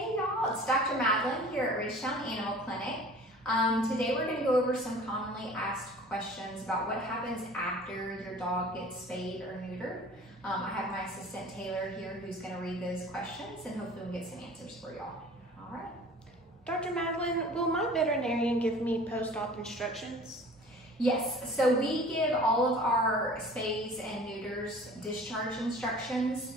Hey y'all, it's Dr. Madeline here at Ridgetown Animal Clinic. Today we're going to go over some commonly asked questions about what happens after your dog gets spayed or neutered. I have my assistant Taylor here who's going to read those questions and hopefully we'll get some answers for y'all. All right. Dr. Madeline, will my veterinarian give me post-op instructions? Yes, so we give all of our spays and neuters discharge instructions.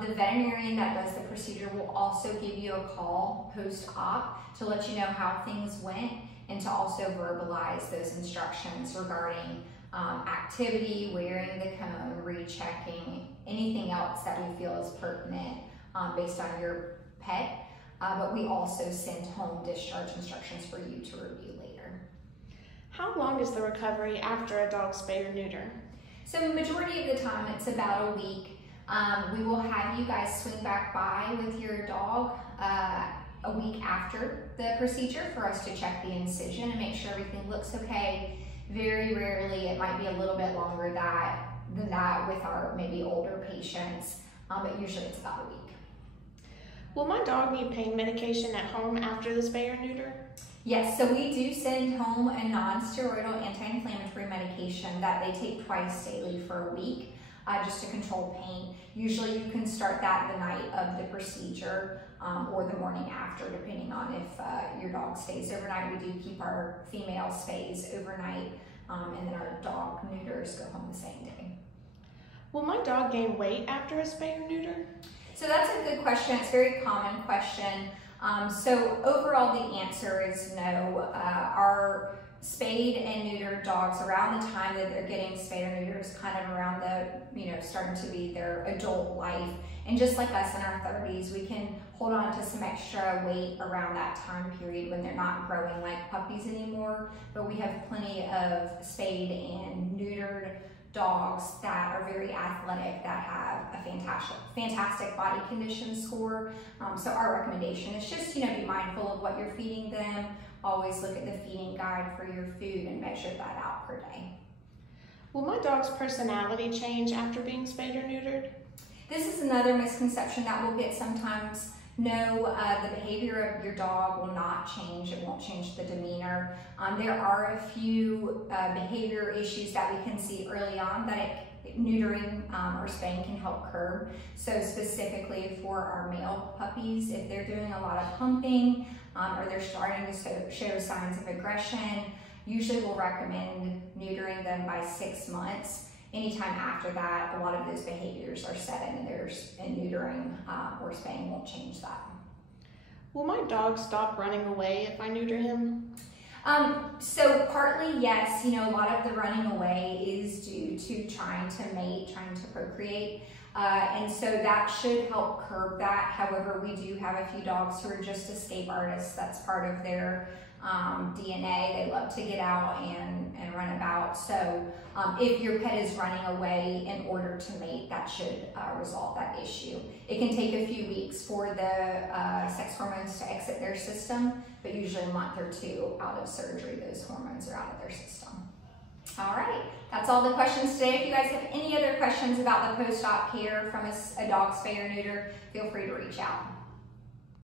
The veterinarian that does the procedure will also give you a call post-op to let you know how things went and to also verbalize those instructions regarding activity, wearing the cone, rechecking, anything else that we feel is pertinent based on your pet. But we also send home discharge instructions for you to review later. How long is the recovery after a dog spay or neuter? So majority of the time it's about a week. We will have you guys swing back by with your dog a week after the procedure for us to check the incision and make sure everything looks okay. Very rarely, it might be a little bit longer than that with our maybe older patients, but usually it's about a week. Will my dog need pain medication at home after the spay or neuter? Yes, so we do send home a non-steroidal anti-inflammatory medication that they take twice daily for a week. Just to control pain. Usually you can start that the night of the procedure or the morning after, depending on if your dog stays overnight. We do keep our female spays overnight, and then our dog neuters go home the same day. Will my dog gain weight after a spay or neuter? So that's a good question. It's a very common question. So overall the answer is no. Our spayed and neutered dogs, around the time that they're getting spayed or neutered, is kind of around the, starting to be their adult life. And just like us in our 30s, we can hold on to some extra weight around that time period when they're not growing like puppies anymore. But we have plenty of spayed and neutered dogs that are very athletic, that have a fantastic body condition score. So our recommendation is just, be mindful of what you're feeding them. Always look at the feeding guide for your food and measure that out per day. Will my dog's personality change after being spayed or neutered? This is another misconception that we'll get sometimes. No, the behavior of your dog will not change. It won't change the demeanor. There are a few behavior issues that we can see early on that neutering or spaying can help curb. So specifically for our male puppies, if they're doing a lot of humping or they're starting to show signs of aggression, usually we'll recommend neutering them by 6 months. Anytime after that, a lot of those behaviors are set in, and neutering or spaying won't change that. Will my dog stop running away if I neuter him? So partly yes, a lot of the running away is due to trying to mate, trying to procreate. And so that should help curb that. However, we do have a few dogs who are just escape artists. That's part of their DNA. They love to get out and run about. So if your pet is running away in order to mate, that should resolve that issue. It can take a few weeks for the sex hormones to exit their system, but usually a month or two out of surgery, those hormones are out of their system. All right, that's all the questions today. If you guys have any other questions about the post-op care from a dog spay or neuter, feel free to reach out.